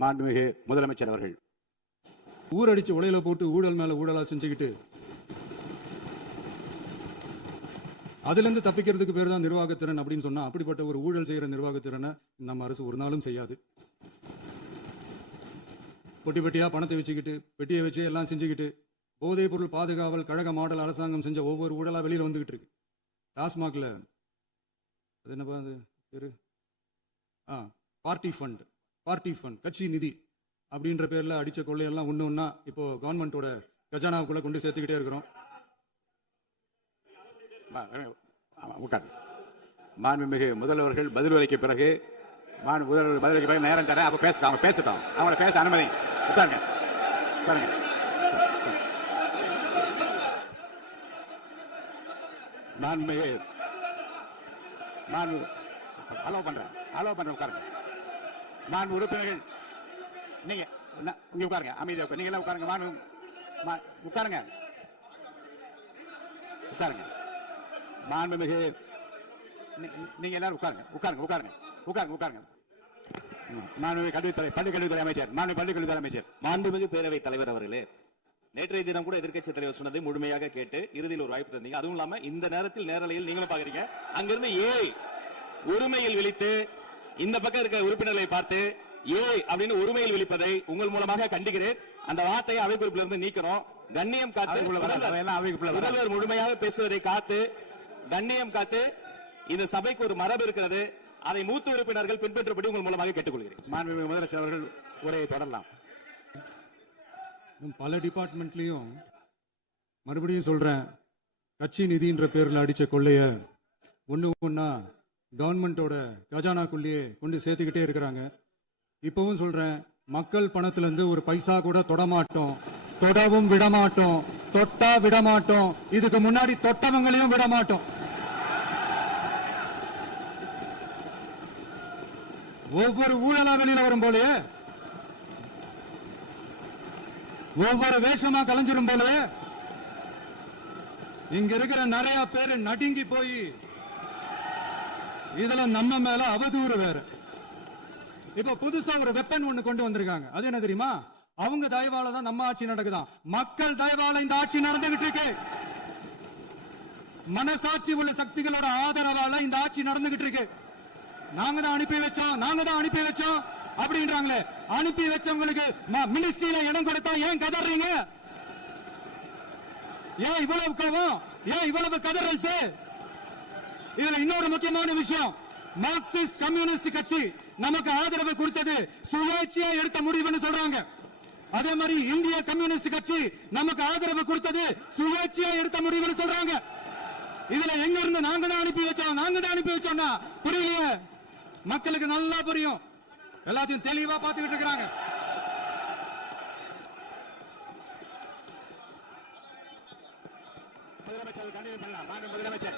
மாண்புமிகு முதலமைச்சர் அவர்கள். ஊரடிச்சு உலையில போட்டு ஊழல் மேல ஊழலா செஞ்சுக்கிட்டு அதுல இருந்து தப்பிக்கிறதுக்கு பேர் தான் நிர்வாகத்திறன் அப்படின்னு சொன்னா, அப்படிப்பட்ட ஒரு ஊழல் செய்யற நிர்வாகத்திறனை நம்ம அரசு ஒரு நாளும் செய்யாது. பொட்டி பெட்டியா பணத்தை வச்சுக்கிட்டு பெட்டியை வச்சு எல்லாம் செஞ்சுக்கிட்டு போதைப் பொருள் பாதுகாவல் கழக மாடல் அரசாங்கம் செஞ்ச ஒவ்வொரு ஊழலா வெளியில வந்துகிட்டு இருக்கு. டாஸ்மாக்ல அது என்னப்பா அது பேரு, பார்ட்டி ஃபண்ட் கட்சி நிதி அப்படின்ற பேர்ல அடிச்ச கொள்ளையெல்லாம் ஒண்ணு ஒண்ணா இப்போ கவர்மெண்டோட கஜானாவுக்குள்ள கொண்டு சேர்த்துக்கிட்டே இருக்கிறோம். மாண்புமிகு முதல்வர்கள் பதிலளிக்க பிறகு நேரம் தரேன். அப்ப அவங்க பேசட்டும். அவங்கள பேச அனுமதி. உட்காருங்க. மாண்புமிகு உட்காருங்க. மாண்பு உறுப்பினர்கள் நீங்க உட்காருங்க. அமைதியா நீங்க எல்லாம் உட்காருங்க. உட்காருங்க. மாண்புமிகு நீங்க எல்லாரும் உட்காருங்க. மாண்புமிகு பள்ளிக்கல்வித்துறை அமைச்சர். மாண்புமிகு பேரவைத் தலைவர் அவர்களே, நேற்றைய தினம் கூட எதிர்க்கட்சி தலைவர் சொன்னதை முழுமையாக கேட்டு இறுதியில் ஒரு வாய்ப்பு தந்தீங்க. அதுவும் இல்லாம இந்த நேரத்தில் நேரலையில் நீங்களும் பாக்குறீங்க. அங்கிருந்து ஏய் ஒருமையில் விழித்து இந்த பக்கம் இருக்கிற உறுப்பினர்களை பார்த்து ஏய் அப்படின்னு ஒருமையில் விழிப்பதை உங்கள் மூலமாக கண்டிக்கிறேன். அந்த வார்த்தையை அவை குறிப்பில் இருந்து நீக்கிறோம். கண்ணியம் காத்து முதல்வர் முழுமையாக பேசுவதை காத்து கண்ணியம் காத்து இந்த சபைக்கு ஒரு மரபு இருக்கிறது. அதை மூத்த உறுப்பினர்கள் பின்பற்றபடி உங்கள் மூலமாக கேட்டுக்கொள்கிறேன். மாண்புமிகு முதலமைச்சர் அவர்கள் உரையை தொடரலாம். பல டிபார்ட்மெண்ட்லயும் மறுபடியும் சொல்றேன், கட்சி நிதின்ற பேர்ல அடிச்ச கொள்ளைய ஒண்ணு ஒண்ணா கவர்மெண்டோட கஜானாக்குள்ளேயே கொண்டு சேர்த்துக்கிட்டே இருக்கிறாங்க. இப்பவும் சொல்றேன், மக்கள் பணத்துல இருந்து ஒரு பைசா கூட தொடமாட்டோம், தொடவும் விடமாட்டோம், தொட்டா விடமாட்டோம், இதுக்கு முன்னாடி தொட்டவங்களையும் விடமாட்டோம். ஒவ்வொரு ஊழலா வெளியில வரும் போலயே, ஒவ்வொரு வேஷமா கலைஞ்சிரும் போலயே இங்க இருக்கிற நிறைய பேரு நடுங்கி போய் இதுல நம்ம மேல அவதூறு வேற. இப்ப புதுசா ஒரு வெப்பன் ஒண்ணு கொண்டு வந்திருக்காங்க. அது என்ன தெரியுமா? அவங்க தயவால தான் நம்ம ஆட்சி நடக்குதான். மக்கள் தயவால இந்த ஆட்சி நடந்துகிட்டு இருக்கு. மனசாட்சி உள்ள சக்திகளோட ஆதரவால இந்த ஆட்சி நடந்துகிட்டு இருக்கு. நாங்க தான் அனுப்பி வச்சோம் அப்படின்றாங்களே. அனுப்பி வச்சவங்களுக்கு மினிஸ்ட்ரியில இடம் கொடுத்தா ஏன் கதறீங்க? ஏன் இவ்வளவு கோவம்? ஏன் இவ்வளவு கதறல்ஸ்? இதுல இன்னொரு முக்கியமான விஷயம், மார்க்சிஸ்ட் கம்யூனிஸ்ட் கட்சி நமக்கு ஆதரவு கொடுத்தது சுயேட்சையா எடுத்த முடிவுன்னு சொல்றாங்க. அதே மாதிரி இந்திய கம்யூனிஸ்ட் கட்சி நமக்கு ஆதரவு கொடுத்தது சுயேட்சையா எடுத்த முடிவுன்னு சொல்றாங்க. இதுல எங்க இருந்து நாங்க தான் அனுப்பி வச்சோம்னா புரியலையே. மக்களுக்கு நல்லா புரியும். எல்லாத்தையும் தெளிவா பார்த்துக்கிட்டு இருக்காங்க. முதலமைச்சர்